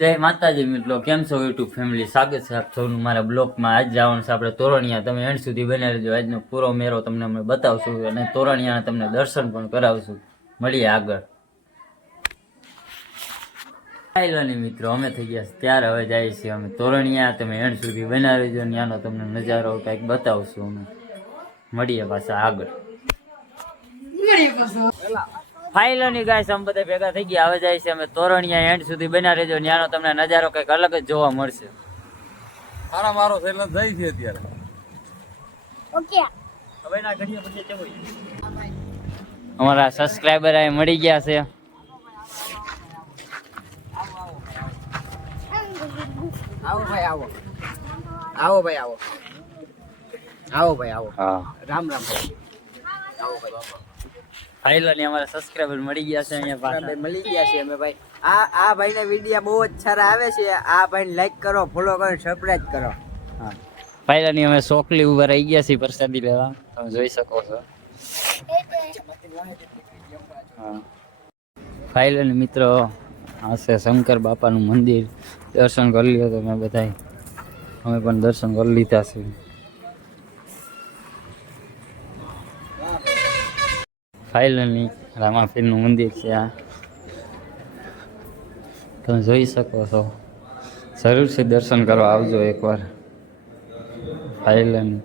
જય માતાજી મિત્રો, કેમ છો યુટ્યુબ ફેમિલી? સ્વાગત છે આપ સૌનું મારા બ્લોગમાં. આજ જવાનું છે આપણે તોરણિયા. તમે એન્ડ સુધી બને રહેજો. આજનો પૂરો મેરો તમને અમે બતાવશું અને તોરણિયાના તમને દર્શન પણ કરાવશું. મળીએ આગળ. ફાઇનલી મિત્રો અમે થઈ ગયા ત્યારે હવે જઈએ છીએ અમે તોરણિયા. તમે એન્ડ સુધી બના રહેજો. ત્યાંનો તમને નજારો કંઈક બતાવશું અમે. મળીએ પાછા આગળ. ફાઇનલી ગાઈસ અમે બધા ભેગા થઈ ગયા. હવે જાય છે અમે તોરણિયા. એન્ડ સુધી બના રહેજો. ત્યાંનો તમને નજારો કંઈક અલગ જ જોવા મળશે. મારા મારો સેલન થઈ છે અત્યારે. ઓકે હવે ના ઘડિયા પછી કેવું અમારા સબસ્ક્રાઇબર આ મળી ગયા છે. આવો ભાઈ આવો, આવો ભાઈ આવો, આવો ભાઈ આવો. હા, રામ રામ ભાઈ. આવો ભાઈ. ફાઇનલી અમારા સબસ્ક્રાઇબર મળી ગયા છે. અહીંયા પાછા મળી ગયા છે અમે ભાઈ. આ ભાઈના વિડીયો બહુ જ સારા આવે છે. આ ભાઈને લાઈક કરો, ફોલો કરો, સબસ્ક્રાઇબ કરો. હા, ફાઇનલી અમે ચોકલી ઉભા રહી ગયા છીએ પ્રસાદી લેવા. તમે જોઈ શકો છો. હા, ફાઇનલી મિત્રો આ છે શંકર બાપાનું મંદિર. દર્શન કરી લ્યો તમે બધાય. અમે પણ દર્શન કરી લીધા છે. ફાઇનલી રામાપીરનું મંદિર છે આ. તમે જોઈ શકો છો. જરૂરથી દર્શન કરવા આવજો એકવાર. ફાઇનલી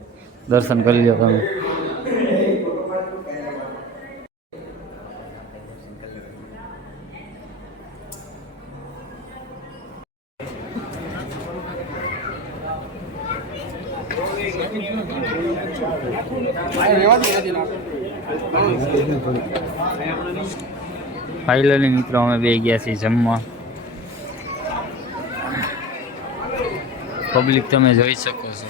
દર્શન કરી લ્યો તમે. ફાઇનલી મિત્રો અમે બે ગયા છીએ જમવા. પબ્લિક તમે જોઈ શકો છો.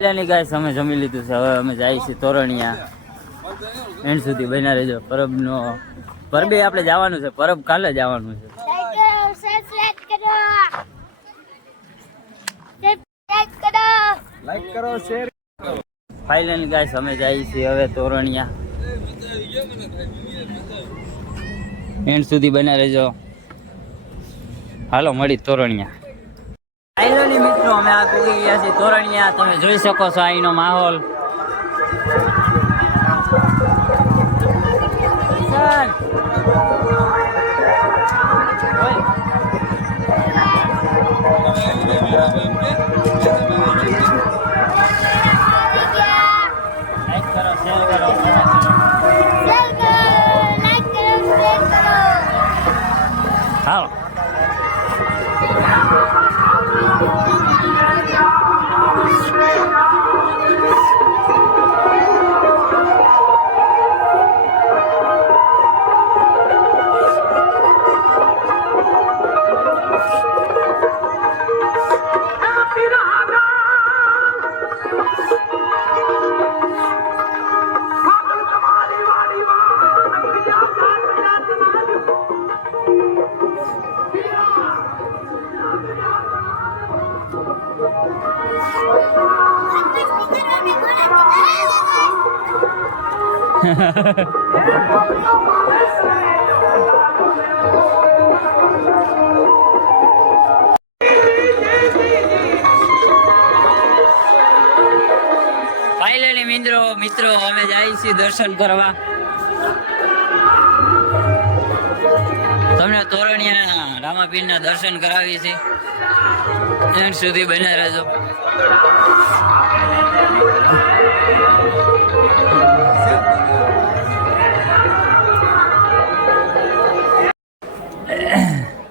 ફાઇનલી ગાઈસ અમે જમી લીધું છે. હવે અમે જઈએ છીએ તોરણિયા. એન્ડ સુધી બન્યા રહેજો. પરબે આપણે જવાનું છે. પરબ કાલે જવાનું છે. લાઈક કરો, શેર. ફાઇનલી ગાઈસ અમે જઈએ છીએ હવે તોરણિયા. એન્ડ સુધી બન્યા રહેજો. હાલો મળી તોરણિયા. ફાઇનલી મિત્રો અમે આ પૂરી ગયા છીએ તોરણિયા. તમે જોઈ શકો છો અહીંનો માહોલ. હાલો ફાઇનલી મિત્રો અમે જઈએ છીએ દર્શન કરવા. તમને તોરણિયા રામાપીરના દર્શન કરાવીએ છીએ. એન્ડ સુધી બન્યા રહેજો.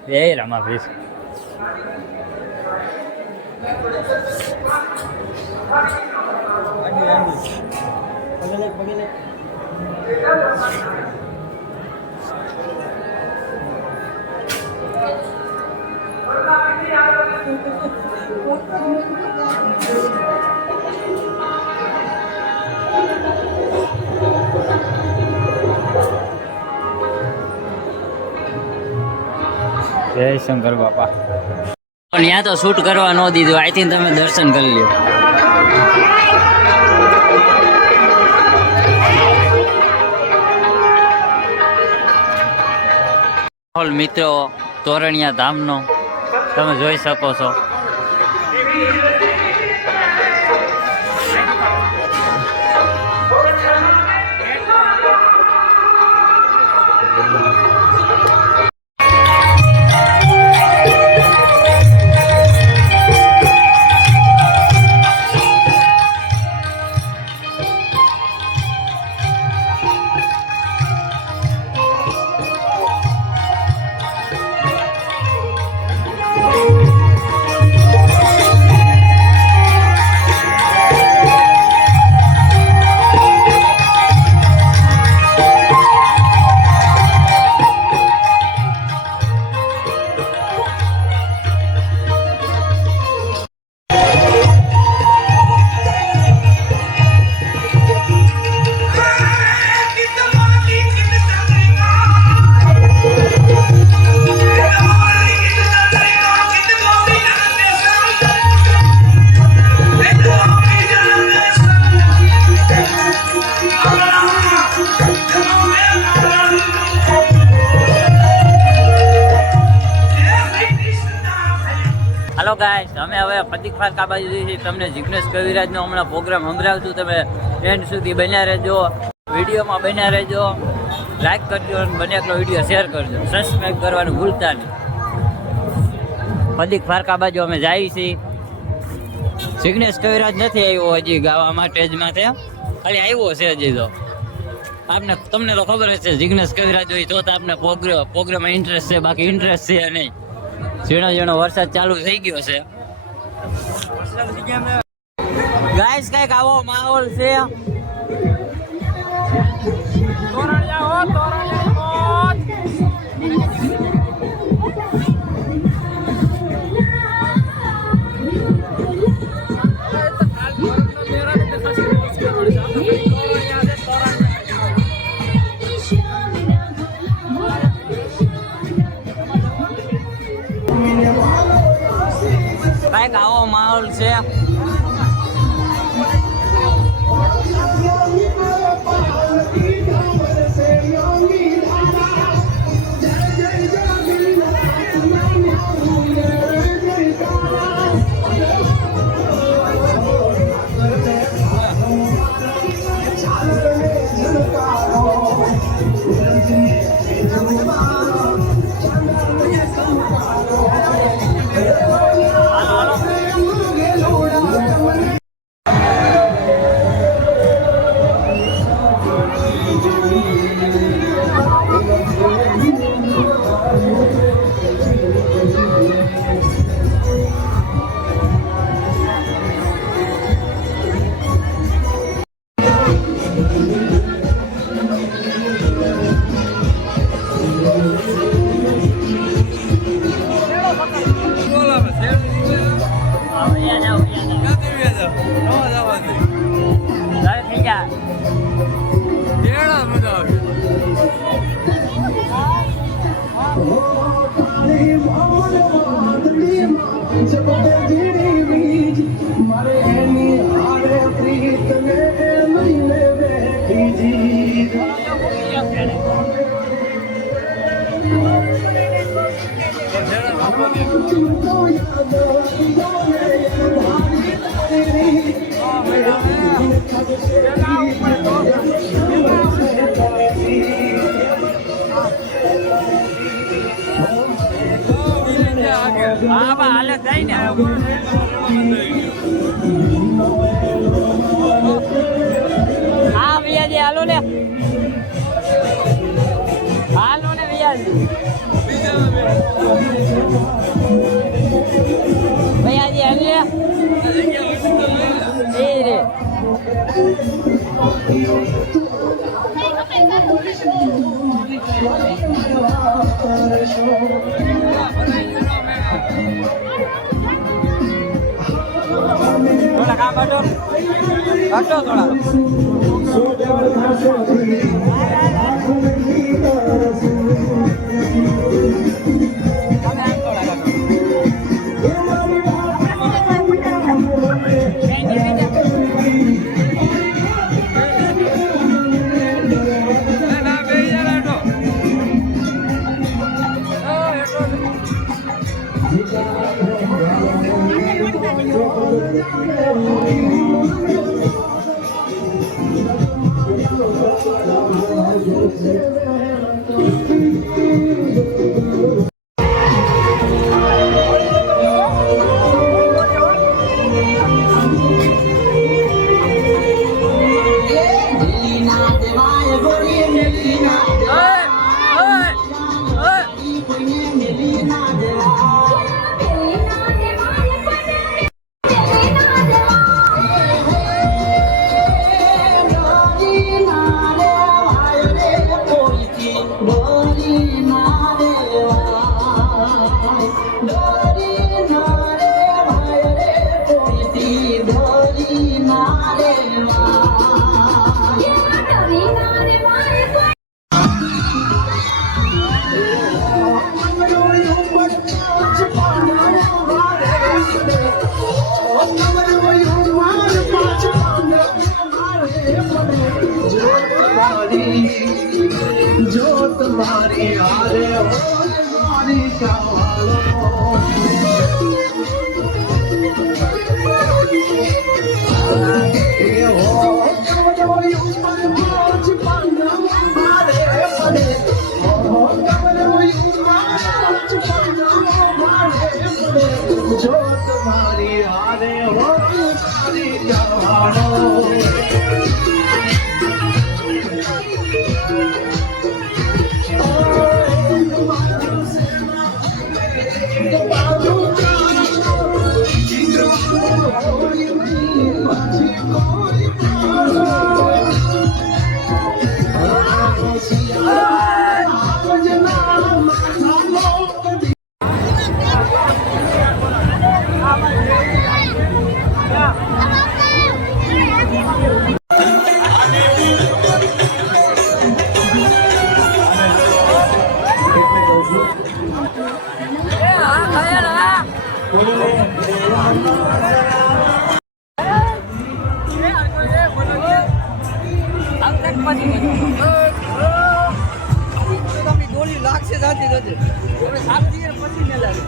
જય રામાપીર. જય શંકર બાપા. ત્યાં તો શૂટ કરવા ન દીધું. અહીંથી તમે દર્શન કરી લ્યો. મિત્રો તોરણિયા ધામનો તમે જોઈ શકો છો. હાલો ગાઈસ, અમે હવે ફતીકફાર કાબાજી જઈએ છીએ. તમને જિગ્નેશ કવિરાજનો હમણાં પ્રોગ્રામ સંભળાવશું. તમે એન્ડ સુધી બન્યા રહેજો, વિડીયોમાં બન્યા રહેજો, લાઈક કરજો અને બને એટલો વિડીયો શેર કરજો, સબસ્ક્રાઈબ કરવાનું ભૂલતા નહીં. ફતીકફાર કાબાજી અમે જઈએ છીએ. જિગ્નેશ કવિરાજ નથી આવ્યો હજી ગાવામાં સ્ટેજમાં, ખાલી આવ્યો છે હજી. તો તમને તો ખબર જ છે જિગ્નેશ કવિરાજ હોય તો આપને પ્રોગ્રામમાં ઇન્ટરેસ્ટ છે, બાકી ઇન્ટરેસ્ટ છે નહીં. ઝીણો ઝીણો વરસાદ ચાલુ થઈ ગયો છે. ગાઈસ કઈક આવો માહોલ છે. કઈક આવો માહોલ છે. હા બા હાલે જાય ને. હા ભૈયાજી હાલો ને, હાલો ને ભૈયાજી. ભૈયાજી હાલે એ રે. થોડા કામ કાઢો થોડા. જો તમારી આરે હોય મારી જો તમારી આરે હોય મારી જવાનો ગોળી લાગશે જાતી જતી સાપથી પછી ન લાગે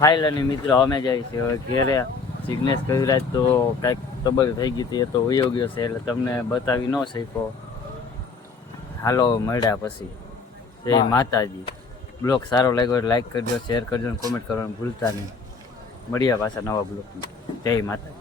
ફાઇલની મિત્રો અમે જાય છે હવે ઘેરે સિગ્નેસ કર્યું તો કાંઈક તબલ થઈ ગઈ હતી એ તો વયો ગયો છે એટલે તમને બતાવી ન શક્યો. હાલો મળ્યા પછી. જય માતાજી. બ્લોગ સારો લાગ્યો હોય લાઈક કરજો, શેર કરજો અને કોમેન્ટ કરવાનું ભૂલતા નહીં. મળ્યા પાછા નવા બ્લોગમાં. જય માતા.